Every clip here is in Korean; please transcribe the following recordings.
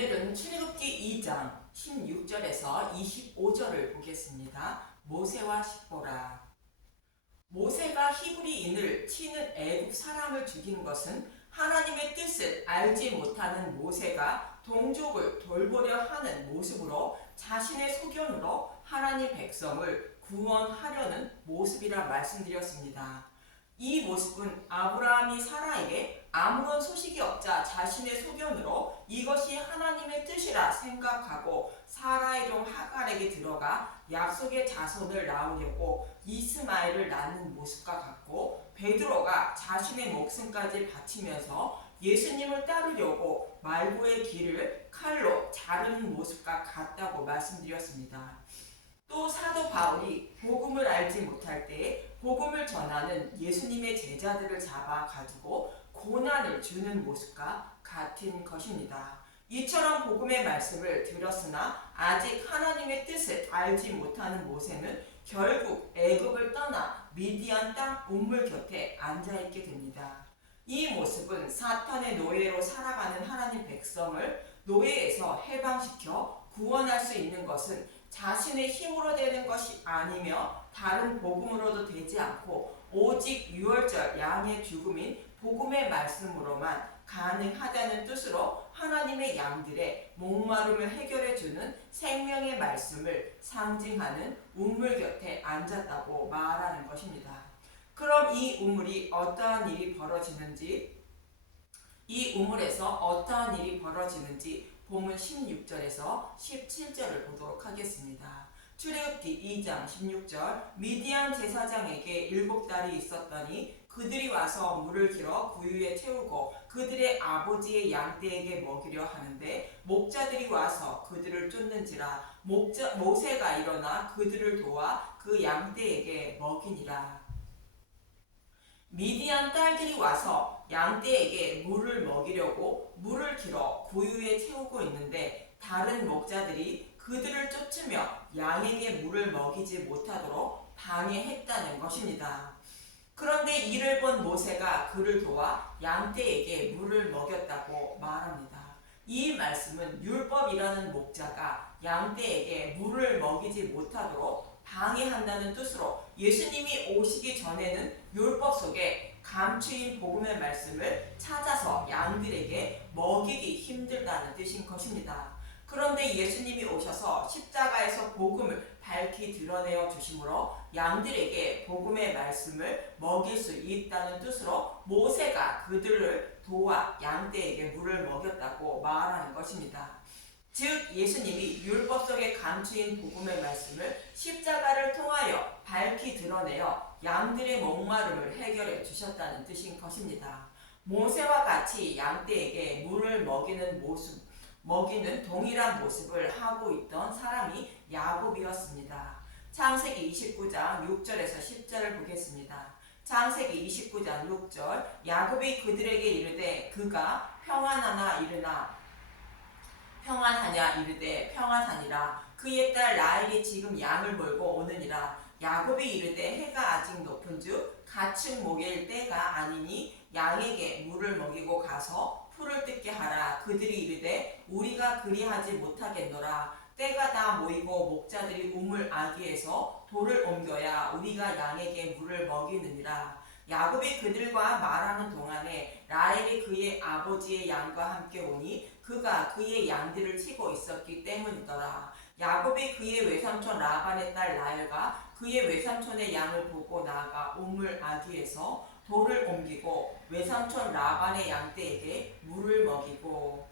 오늘은 출애굽기 2장 16절에서 25절을 보겠습니다. 모세와 십보라. 모세가 히브리인을 치는 애굽 사람을 죽인 것은 하나님의 뜻을 알지 못하는 모세가 동족을 돌보려 하는 모습으로 자신의 소견으로 하나님 백성을 구원하려는 모습이라 말씀드렸습니다. 이 모습은 아브라함이 사라에게 아무런 소식이 없자 자신의 소견으로 이것이 하나님의 뜻이라 생각하고 사라의 종 하갈에게 들어가 약속의 자손을 낳으려고 이스마엘을 낳는 모습과 같고, 베드로가 자신의 목숨까지 바치면서 예수님을 따르려고 말고의 길을 칼로 자르는 모습과 같다고 말씀드렸습니다. 또 사도 바울이 복음을 알지 못할 때 복음을 전하는 예수님의 제자들을 잡아 가지고 고난을 주는 모습과 같은 것입니다. 이처럼 복음의 말씀을 들었으나 아직 하나님의 뜻을 알지 못하는 모세는 결국 애굽을 떠나 미디안 땅 우물 곁에 앉아있게 됩니다. 이 모습은 사탄의 노예로 살아가는 하나님 백성을 노예에서 해방시켜 구원할 수 있는 것은 자신의 힘으로 되는 것이 아니며 다른 복음으로도 되지 않고 오직 유월절 양의 죽음인 복음의 말씀으로만 가능하다는 뜻으로 하나님의 양들의 목마름을 해결해주는 생명의 말씀을 상징하는 우물 곁에 앉았다고 말하는 것입니다. 그럼 이 우물이 어떠한 일이 벌어지는지, 이 우물에서 어떠한 일이 벌어지는지 본문 16절에서 17절을 보도록 하겠습니다. 출애굽기 2장 16절. 미디안 제사장에게 7달이 있었더니 그들이 와서 물을 길어 구유에 채우고 그들의 아버지의 양떼에게 먹이려 하는데 목자들이 와서 그들을 쫓는지라. 모세가 일어나 그들을 도와 그 양떼에게 먹이니라. 미디안 딸들이 와서 양떼에게 물을 먹이려고 물을 길어 구유에 채우고 있는데 다른 목자들이 그들을 쫓으며 양에게 물을 먹이지 못하도록 방해했다는 것입니다. 그런데 이를 본 모세가 그를 도와 양떼에게 물을 먹였다고 말합니다. 이 말씀은 율법이라는 목자가 양떼에게 물을 먹이지 못하도록 방해한다는 뜻으로 예수님이 오시기 전에는 율법 속에 감추인 복음의 말씀을 찾아서 양들에게 먹이기 힘들다는 뜻인 것입니다. 그런데 예수님이 오셔서 십자가에서 복음을 밝히 드러내어 주심으로 양들에게 복음의 말씀을 먹일 수 있다는 뜻으로 모세가 그들을 도와 양떼에게 물을 먹였다고 말하는 것입니다. 즉 예수님이 율법 속에 감추인 복음의 말씀을 십자가를 통하여 밝히 드러내어 양들의 목마름을 해결해 주셨다는 뜻인 것입니다. 모세와 같이 양떼에게 물을 먹이는 동일한 모습을 하고 있던 사람이 야곱이었습니다. 창세기 29장 6절에서 10절을 보겠습니다. 창세기 29장 6절. 야곱이 그들에게 이르되 그가 평안하냐 이르되 평안하니라. 그의 딸 라헬이 지금 양을 몰고 오느니라. 야곱이 이르되 해가 아직 높은즉 가축 목일 때가 아니니 양에게 물을 먹이고 가서 풀을 뜯게 하라. 그들이 이르되 우리가 그리하지 못하겠노라. 때가 다 모이고 목자들이 우물 아귀에서 돌을 옮겨야 우리가 양에게 물을 먹이느니라. 야곱이 그들과 말하는 동안에 라헬이 그의 아버지의 양과 함께 오니 그가 그의 양들을 치고 있었기 때문이더라. 야곱이 그의 외삼촌 라반의 딸 라헬과 그의 외삼촌의 양을 보고 나아가 우물 아귀에서 돌을 옮기고 외삼촌 라반의 양떼에게 물을 먹이고,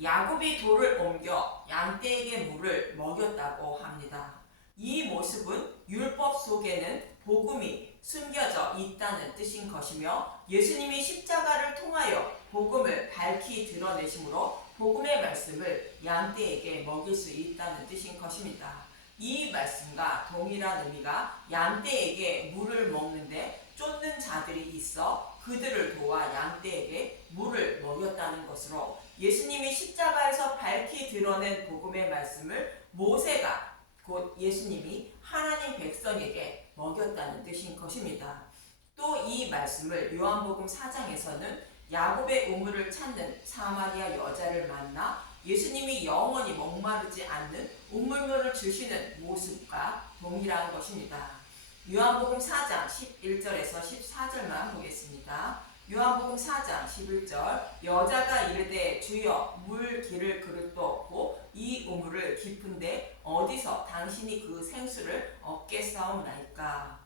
야곱이 돌을 옮겨 양떼에게 물을 먹였다고 합니다. 이 모습은 율법 속에는 복음이 숨겨져 있다는 뜻인 것이며 예수님이 십자가를 통하여 복음을 밝히 드러내심으로 복음의 말씀을 양떼에게 먹일 수 있다는 뜻인 것입니다. 이 말씀과 동일한 의미가 양떼에게 물을 먹는데 쫓는 자들이 있어 그들을 도와 양떼에게 물을 먹였다는 것으로 예수님이 십자가에서 밝히 드러낸 복음의 말씀을 모세가 곧 예수님이 하나님 백성에게 먹였다는 뜻인 것입니다. 또 이 말씀을 요한복음 4장에서는 야곱의 우물을 찾는 사마리아 여자를 만나 예수님이 영원히 목마르지 않는 우물물을 주시는 모습과 동일한 것입니다. 요한복음 4장 11절에서 14절만 보겠습니다. 요한복음 4장 11절 여자가 이르되 주여 물 기를 그릇도 없고 이 우물을 깊은데 어디서 당신이 그 생수를 얻겠사옵나이까.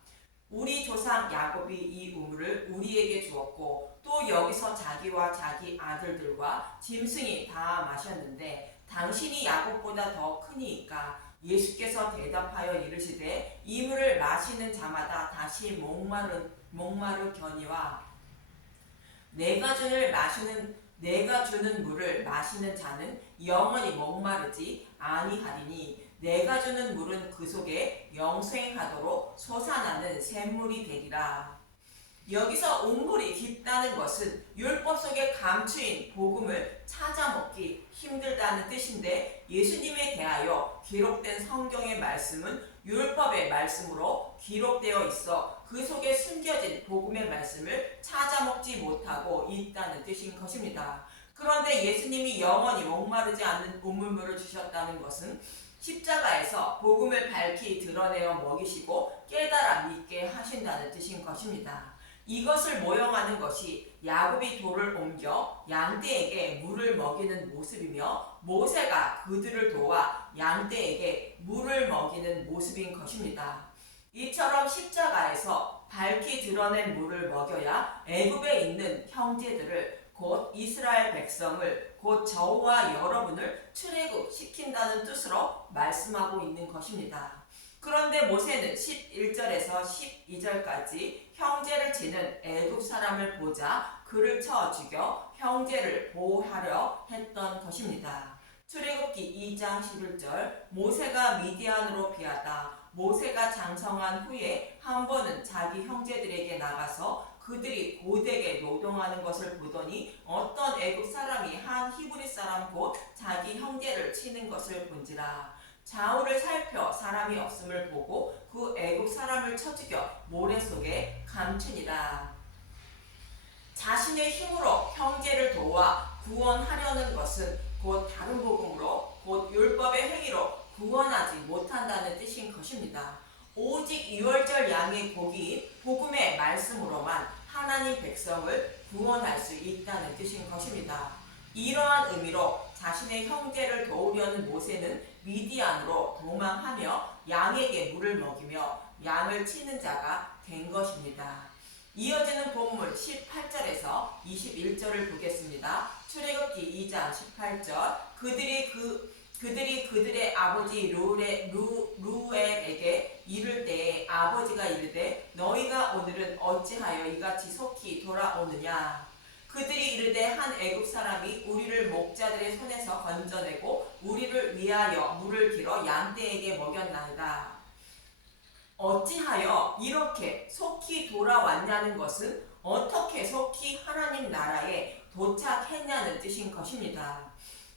우리 조상 야곱이 이 우물을 우리에게 주었고 또 여기서 자기와 자기 아들들과 짐승이 다 마셨는데 당신이 야곱보다 더 크니이까. 예수께서 대답하여 이르시되 이 물을 마시는 자마다 다시 목마르거니와 내가 주는 물을 마시는 자는 영원히 목마르지 아니하리니 내가 주는 물은 그 속에 영생하도록 솟아나는 샘물이 되리라. 여기서 우물이 깊다는 것은 율법 속에 감추인 복음을 찾아먹기 힘들다는 뜻인데 예수님에 대하여 기록된 성경의 말씀은 율법의 말씀으로 기록되어 있어 그 속에 숨겨진 복음의 말씀을 찾아먹지 못하고 있다는 뜻인 것입니다. 그런데 예수님이 영원히 목마르지 않는 우물물을 주셨다는 것은 십자가에서 복음을 밝히 드러내어 먹이시고 깨달아 믿게 하신다는 뜻인 것입니다. 이것을 모형하는 것이 야곱이 돌을 옮겨 양떼에게 물을 먹이는 모습이며 모세가 그들을 도와 양떼에게 물을 먹이는 모습인 것입니다. 이처럼 십자가에서 밝히 드러낸 물을 먹여야 애굽에 있는 형제들을 곧 이스라엘 백성을 곧 저와 여러분을 출애굽시킨다는 뜻으로 말씀하고 있는 것입니다. 그런데 모세는 11절에서 12절까지 형제를 치는 애굽 사람을 보자 그를 쳐 죽여 형제를 보호하려 했던 것입니다. 출애굽기 2장 11절 모세가 미디안으로 피하다 모세가 장성한 후에 한 번은 자기 형제들에게 나가서 그들이 고되게 노동하는 것을 보더니 어떤 애굽 사람이 한 히브리 사람 곧 자기 형제를 치는 것을 본지라. 좌우를 살펴 사람이 없음을 보고 그 애굽 사람을 쳐 죽여 모래 속에 감추니라. 자신의 힘으로 형제를 도와 구원하려는 것은 곧 다른 복음으로 곧 율법의 행위로 구원하지 못한다는 뜻인 것입니다. 오직 유월절 양의 고기인 복음의 말씀으로만 하나님 백성을 구원할 수 있다는 뜻인 것입니다. 이러한 의미로 자신의 형제를 도우려는 모세는 미디안으로 도망하며 양에게 물을 먹이며 양을 치는 자가 된 것입니다. 이어지는 본문 18절에서 21절을 보겠습니다. 출애굽기 2장 18절 그들이 그들의 아버지 루엘에게 이를 때에 아버지가 이르되 너희가 오늘은 어찌하여 이같이 속히 돌아오느냐. 그들이 이르되 한 애굽 사람이 우리를 목자들의 손에서 건져내고 우리를 위하여 물을 길어 양떼에게 먹였나이다. 어찌하여 이렇게 속히 돌아왔냐는 것은 어떻게 속히 하나님 나라에 도착했냐는 뜻인 것입니다.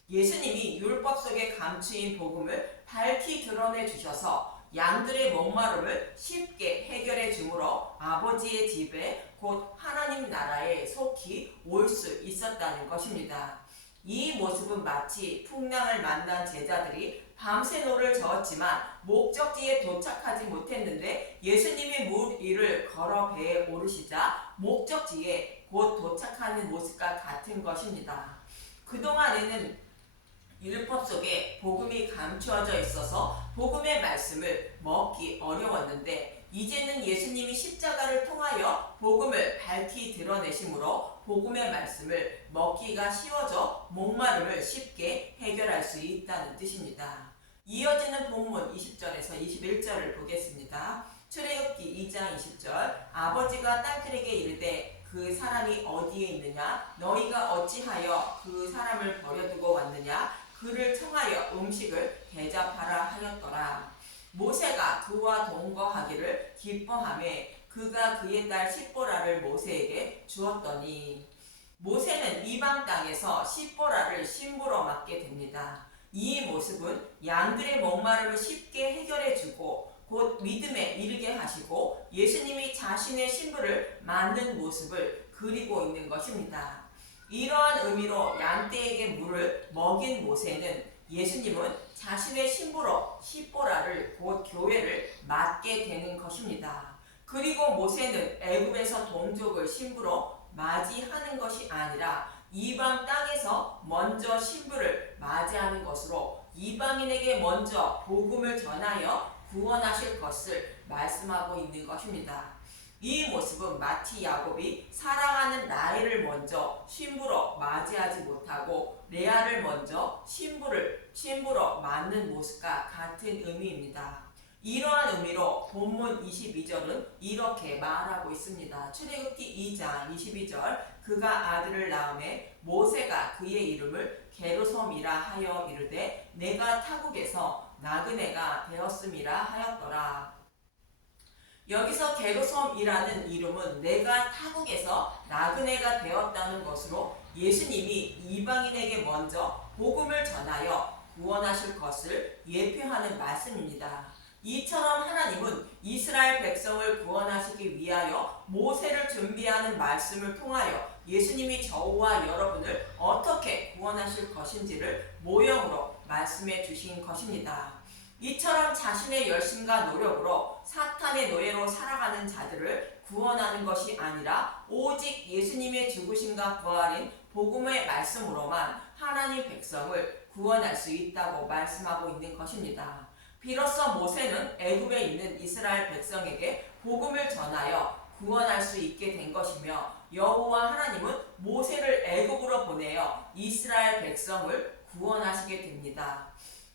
예수님이 율법 속에 감추인 복음을 밝히 드러내 주셔서 양들의 목마름을 쉽게 해결해 주므로 아버지의 집에 곧 하나님 나라에 속히 올 수 있었다는 것입니다. 이 모습은 마치 풍랑을 만난 제자들이 밤새 노를 저었지만 목적지에 도착하지 못했는데 예수님이 물 위를 걸어 배에 오르시자 목적지에 곧 도착하는 모습과 같은 것입니다. 그동안에는 율법 속에 복음이 감추어져 있어서 복음의 말씀을 먹기 어려웠는데 이제는 예수님이 십자가를 통하여 복음을 밝히 드러내심으로 복음의 말씀을 먹기가 쉬워져 목마름을 쉽게 해결할 수 있다는 뜻입니다. 이어지는 본문 20절에서 21절을 보겠습니다. 출애굽기 2장 20절 아버지가 딸들에게 이르되 그 사람이 어디에 있느냐 너희가 어찌하여 그 사람을 버려두고 왔느냐 그를 청하여 음식을 대접하라 하였더라. 모세가 그와 동거하기를 기뻐하매 그가 그의 딸 십보라를 모세에게 주었더니 모세는 이방 땅에서 십보라를 신부로 맡게 됩니다. 이 모습은 양들의 목마름을 쉽게 해결해주고 곧 믿음에 이르게 하시고 예수님이 자신의 신부를 맞는 모습을 그리고 있는 것입니다. 이러한 의미로 양떼에게 물을 먹인 모세는 예수님은 자신의 신부로 십보라를 곧 교회를 맡게 되는 것입니다. 그리고 모세는 애굽에서 동족을 신부로 맞이하는 것이 아니라 이방 땅에서 먼저 신부를 맞이하는 것으로 이방인에게 먼저 복음을 전하여 구원하실 것을 말씀하고 있는 것입니다. 이 모습은 마치 야곱이 사랑하는 라헬을 먼저 신부로 맞이하지 못하고 레아를 먼저 신부로 맞는 모습과 같은 의미입니다. 이러한 의미로 본문 22절은 이렇게 말하고 있습니다. 출애굽기 2장 22절 그가 아들을 낳음에 모세가 그의 이름을 게르솜이라 하여 이르되 내가 타국에서 나그네가 되었음이라 하였더라. 여기서 게르솜이라는 이름은 내가 타국에서 나그네가 되었다는 것으로 예수님이 이방인에게 먼저 복음을 전하여 구원하실 것을 예표하는 말씀입니다. 이처럼 하나님은 이스라엘 백성을 구원하시기 위하여 모세를 준비하는 말씀을 통하여 예수님이 저와 여러분을 어떻게 구원하실 것인지를 모형으로 말씀해 주신 것입니다. 이처럼 자신의 열심과 노력으로 사탄의 노예로 살아가는 자들을 구원하는 것이 아니라 오직 예수님의 죽으심과 부활인 복음의 말씀으로만 하나님 백성을 구원할 수 있다고 말씀하고 있는 것입니다. 비로소 모세는 애굽에 있는 이스라엘 백성에게 복음을 전하여 구원할 수 있게 된 것이며 여호와 하나님은 모세를 애굽으로 보내어 이스라엘 백성을 구원하시게 됩니다.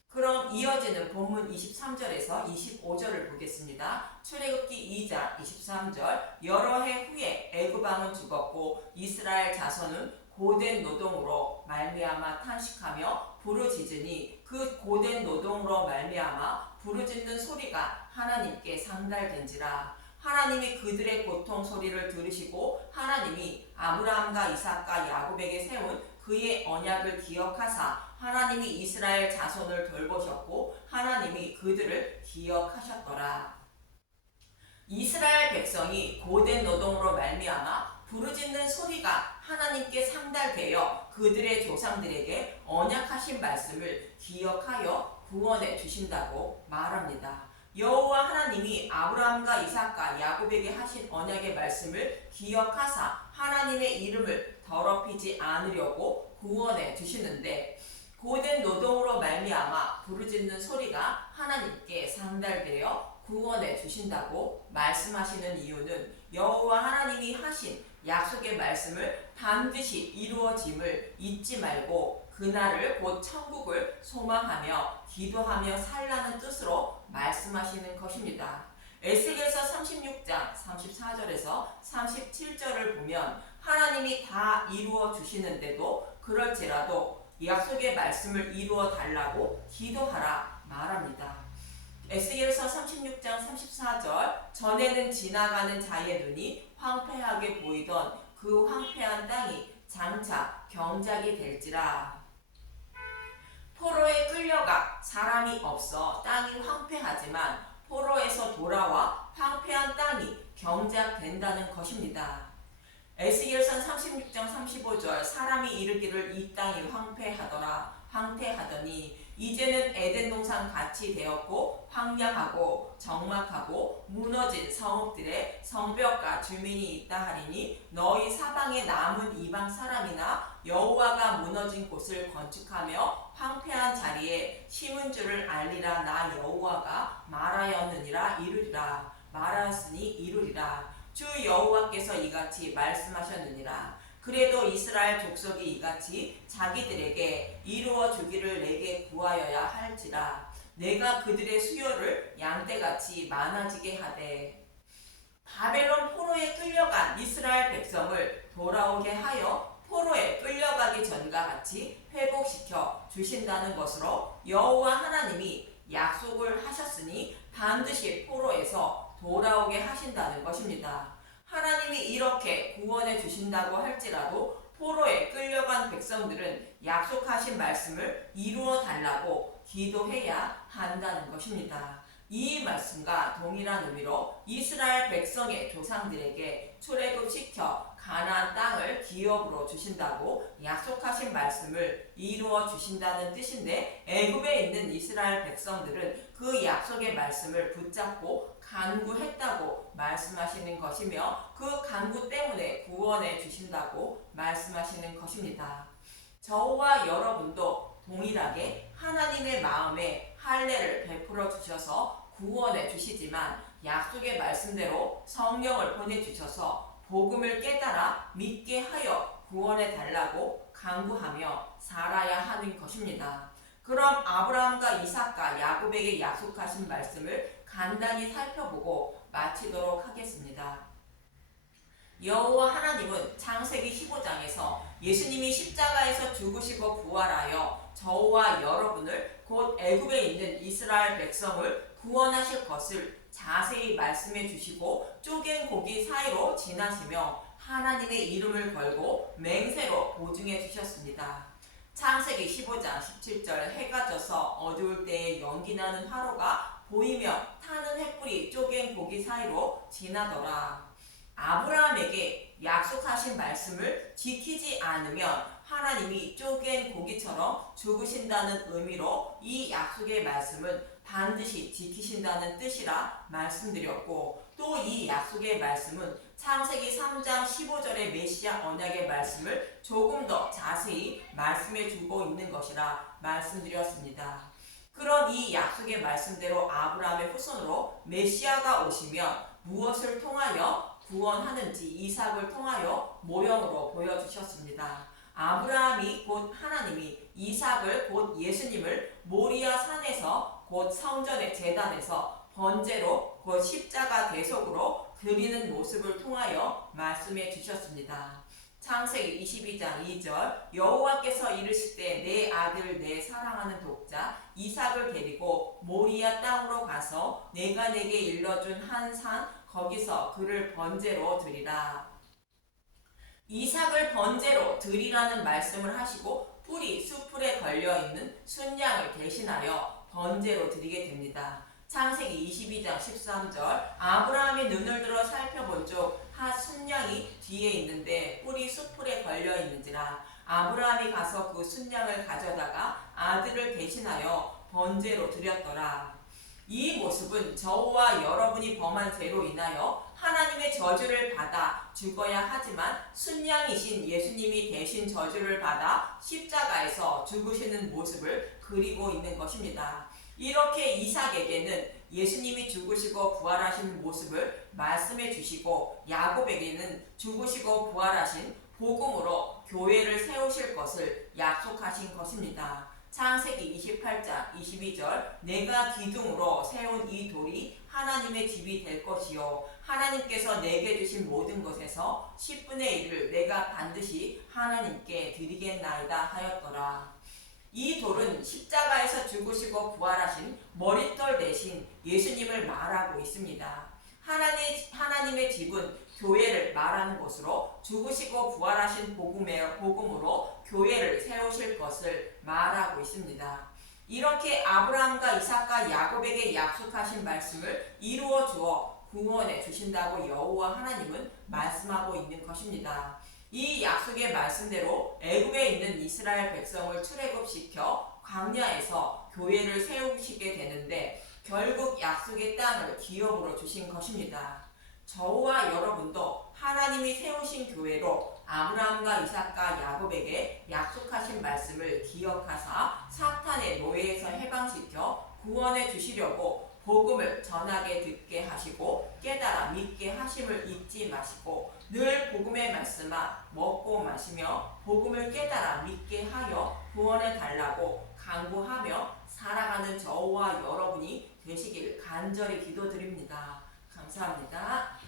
그럼 이어지는 본문 23절에서 25절을 보겠습니다. 출애굽기 2장 23절 여러 해 후에 애굽 왕은 죽었고 이스라엘 자손은 고된 노동으로 말미암아 탄식하며 부르짖으니 그 고된 노동으로 말미암아 부르짖는 소리가 하나님께 상달된지라. 하나님이 그들의 고통 소리를 들으시고 하나님이 아브라함과 이삭과 야곱에게 세운 그의 언약을 기억하사 하나님이 이스라엘 자손을 돌보셨고 하나님이 그들을 기억하셨더라. 이스라엘 백성이 고된 노동으로 말미암아 부르짖는 소리가 하나님께 상달되어 그들의 조상들에게 언약하신 말씀을 기억하여 구원해 주신다고 말합니다. 여호와 하나님이 아브라함과 이삭과 야곱에게 하신 언약의 말씀을 기억하사 하나님의 이름을 더럽히지 않으려고 구원해 주시는데 고된 노동으로 말미암아 부르짖는 소리가 하나님께 상달되어 구원해 주신다고 말씀하시는 이유는 여호와 하나님이 하신 약속의 말씀을 반드시 이루어짐을 잊지 말고 그날을 곧 천국을 소망하며 기도하며 살라는 뜻으로 말씀하시는 것입니다. 에스겔서 36장 34절에서 37절을 보면 하나님이 다 이루어 주시는데도 그럴지라도 약속의 말씀을 이루어 달라고 기도하라 말합니다. 에스겔서 36장 34절 전에는 지나가는 자의 눈이 황폐하게 보이던 그 황폐한 땅이 장차 경작이 될지라. 포로에 끌려가 사람이 없어 땅이 황폐하지만 포로에서 돌아와 황폐한 땅이 경작된다는 것입니다. 에스겔서 36장 35절 사람이 이르기를 이 땅이 황폐하더니 이제는 에덴 동산 같이 되었고 황량하고 적막하고 무너진 성읍들의 성벽과 주민이 있다 하리니 너희 사방에 남은 이방 사람이나 여호와가 무너진 곳을 건축하며 황폐한 자리에 심은 줄을 알리라. 나 여호와가 말하였느니라 이르리라. 말하였으니 이루리라. 주 여호와께서 이같이 말씀하셨느니라. 그래도 이스라엘 족속이 이같이 자기들에게 이루어 주기를 내게 구하여야 할지라. 내가 그들의 수요를 양떼같이 많아지게 하되 바벨론 포로에 끌려간 이스라엘 백성을 돌아오게 하여 포로에 끌려가기 전과 같이 회복시켜 주신다는 것으로 여호와 하나님이 약속을 하셨으니 반드시 포로에서 돌아오게 하신다는 것입니다. 하나님이 이렇게 구원해 주신다고 할지라도 포로에 끌려간 백성들은 약속하신 말씀을 이루어 달라고 기도해야 한다는 것입니다. 이 말씀과 동일한 의미로 이스라엘 백성의 조상들에게 출애굽시켜 가나안 땅을 기업으로 주신다고 약속하신 말씀을 이루어 주신다는 뜻인데, 애굽에 있는 이스라엘 백성들은 그 약속의 말씀을 붙잡고 간구했다고 말씀하시는 것이며, 그 간구 때문에 구원해 주신다고 말씀하시는 것입니다. 저와 여러분도 동일하게 하나님의 마음에 할례를 베풀어 주셔서 구원해 주시지만, 약속의 말씀대로 성령을 보내주셔서 복음을 깨달아 믿게 하여 구원해 달라고 간구하며 살아야 하는 것입니다. 그럼 아브라함과 이삭과 야곱에게 약속하신 말씀을 간단히 살펴보고 마치도록 하겠습니다. 여호와 하나님은 창세기 15장에서 예수님이 십자가에서 죽으시고 부활하여 저와 여러분을, 곧 애굽에 있는 이스라엘 백성을 구원하실 것을 자세히 말씀해 주시고 쪼갠 고기 사이로 지나시며 하나님의 이름을 걸고 맹세로 보증해 주셨습니다. 창세기 15장 17절, 해가 져서 어두울 때에 연기나는 화로가 보이며 타는 횃불이 쪼갠 고기 사이로 지나더라. 아브라함에게 약속하신 말씀을 지키지 않으면 하나님이 쪼갠 고기처럼 죽으신다는 의미로 이 약속의 말씀은 반드시 지키신다는 뜻이라 말씀드렸고, 또 이 약속의 말씀은 창세기 3장 15절의 메시아 언약의 말씀을 조금 더 자세히 말씀해 주고 있는 것이라 말씀드렸습니다. 그런 이 약속의 말씀대로 아브라함의 후손으로 메시아가 오시면 무엇을 통하여 구원하는지 이삭을 통하여 모형으로 보여주셨습니다. 아브라함이 곧 하나님이, 이삭을 곧 예수님을 모리아 산에서 곧 성전의 제단에서 번제로 곧 십자가 대속으로 드리는 모습을 통하여 말씀해 주셨습니다. 창세기 22장 2절, 여호와께서 이르시되 내 아들 내 사랑하는 독자 이삭을 데리고 모리아 땅으로 가서 내가 내게 일러준 한 산 거기서 그를 번제로 드리라. 이삭을 번제로 드리라는 말씀을 하시고 뿔이 숯불에 걸려있는 순양을 대신하여 번제로 드리게 됩니다. 창세기 22장 13절, 아브라함이 눈을 들어 살펴본 즉 한 순양이 뒤에 있는데 뿔이 숯불에 걸려있는지라. 아브라함이 가서 그 순양을 가져다가 아들을 대신하여 번제로 드렸더라. 이 모습은 저와 여러분이 범한 죄로 인하여 하나님의 저주를 받아 죽어야 하지만 순양이신 예수님이 대신 저주를 받아 십자가에서 죽으시는 모습을 그리고 있는 것입니다. 이렇게 이삭에게는 예수님이 죽으시고 부활하신 모습을 말씀해 주시고, 야곱에게는 죽으시고 부활하신 복음으로 교회를 세우실 것을 약속하신 것입니다. 창세기 28장 22절, 내가 기둥으로 세운 이 돌이 하나님의 집이 될 것이요 하나님께서 내게 주신 모든 것에서 10분의 1을 내가 반드시 하나님께 드리겠나이다 하였더라. 이 돌은 십자가에서 죽으시고 부활하신 머릿돌 대신 예수님을 말하고 있습니다. 하나님의 집은 교회를 말하는 것으로 죽으시고 부활하신 복음으로 교회를 세우실 것을 말하고 있습니다. 이렇게 아브라함과 이삭과 야곱에게 약속하신 말씀을 이루어 주어 구원해 주신다고 여호와 하나님은 말씀하고 있는 것입니다. 이 약속의 말씀대로 애굽에 있는 이스라엘 백성을 출애굽시켜 광야에서 교회를 세우시게 되는데, 결국 약속의 땅을 기업으로 주신 것입니다. 저와 여러분도 하나님이 세우신 교회로 아브라함과 이삭과 야곱에게 약속하신 말씀을 기억하사 사탄의 노예에서 해방시켜 구원해 주시려고 복음을 전하게 듣게 하시고 깨달아 믿게 하심을 잊지 마시고, 늘 복음의 말씀아 먹고 마시며 복음을 깨달아 믿게 하여 구원해 달라고 간구하며 살아가는 저와 여러분이 되시길 간절히 기도드립니다. 감사합니다.